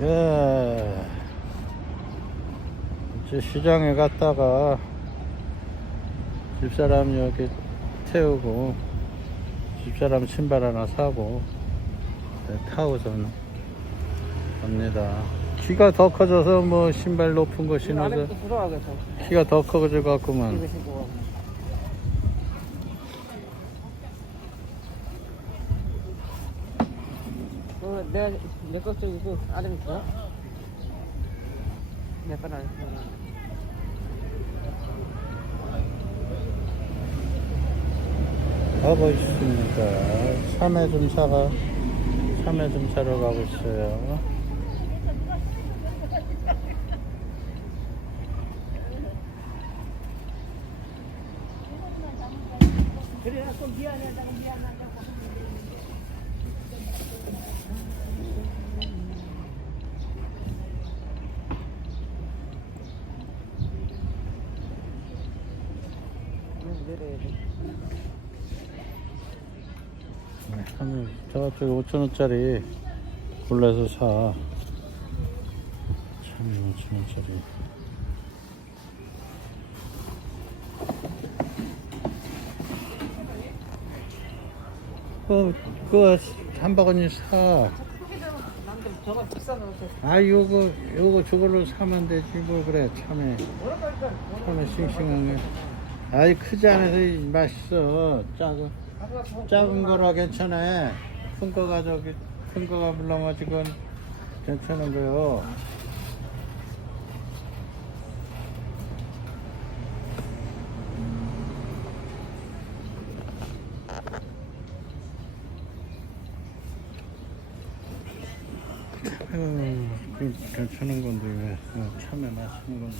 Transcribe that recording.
예. 이제 시장에 갔다가 집사람 여기 태우고 집사람 신발 하나 사고 네, 타고선 갑니다. 키가 더 커져서 뭐 신발 높은 거 신어서. 키가 더 커져 갖구만. 가. 어, 내, 내것 저기 그 아래 있어? 내건 안에 있어. 가고 있습니다. 참외 좀 사가, 참외 좀 사러 가고 있어요. 그래, 좀 미안해, 나 미안하다. 한 저쪽에 5천원짜리 골라서 사. 참 5천원짜리. 그, 그거 한 바구니 사. 아, 요거, 요거 저걸로 사면 되지, 뭐, 그래, 참에. 참에 싱싱한 게. 아이, 크지 않아서 맛있어. 작은, 작은 거라 괜찮아. 큰 거가 저기, 큰 거가 아직은 괜찮은 거요. 음, 그 괜찮은 건데 왜 어, 참외 맛있는 건데